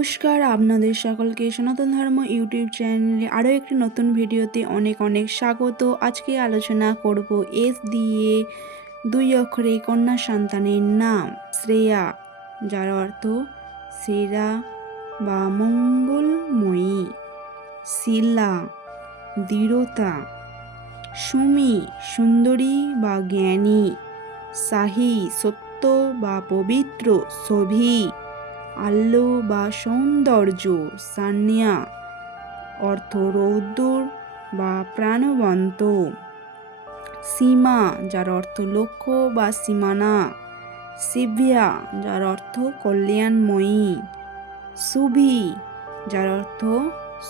নমস্কার, আপনাদের সকলকে সনাতন ধর্ম ইউটিউব চ্যানেলে আরও একটি নতুন ভিডিওতে অনেক অনেক স্বাগত। আজকে আলোচনা করব এস দিয়ে দুই অক্ষরে কন্যা সন্তানের নাম, শ্রেয়া, যার অর্থ সেরা বা মঙ্গলময়ী, শিলা, দৃঢ়তা, সুমি, সুন্দরী বা জ্ঞানী সাহি সত্য বা পবিত্র সভি আলো বা সৌন্দর্য সান্যা অর্থ রৌদ্র বা প্রাণবন্ত। সীমা, যার অর্থ লক্ষ্য বা সীমানা। শিবিয়া যার অর্থ কল্যাণময়ী। সুভি যার অর্থ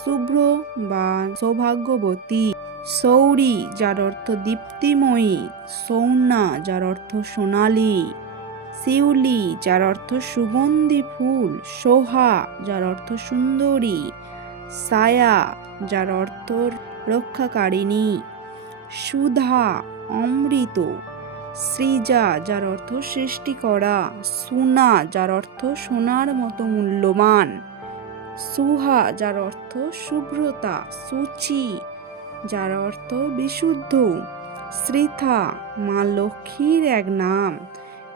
শুভ্র বা সৌভাগ্যবতী। সৌরি, যার অর্থ দীপ্তিময়ী। সৌনা যার অর্থ সোনালী। শিউলি যার অর্থ সুগন্ধি ফুল সোহা যার অর্থ সুন্দরী সায়া যার অর্থ রক্ষাকারিণী, সুধা, অমৃত, সৃজা, যার অর্থ সৃষ্টি করা, সুনা, যার অর্থ সোনার মতো মূল্যবান, সুহা, যার অর্থ শুভ্রতা, সুচি, যার অর্থ বিশুদ্ধ, শ্রীথা, মা লক্ষ্মীর এক নাম।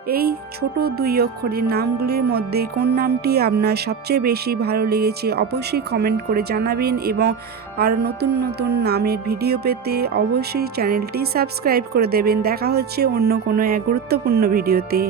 এই ছোট দুই অক্ষরের নামগুলির মধ্যে কোন নামটি আপনার সবচেয়ে বেশি ভালো লেগেছে অবশ্যই কমেন্ট করে জানাবেন এবং আরও নতুন নতুন নামের ভিডিও পেতে অবশ্যই চ্যানেলটি সাবস্ক্রাইব করে দেবেন। দেখা হচ্ছে অন্য কোনো এক গুরুত্বপূর্ণ ভিডিওতে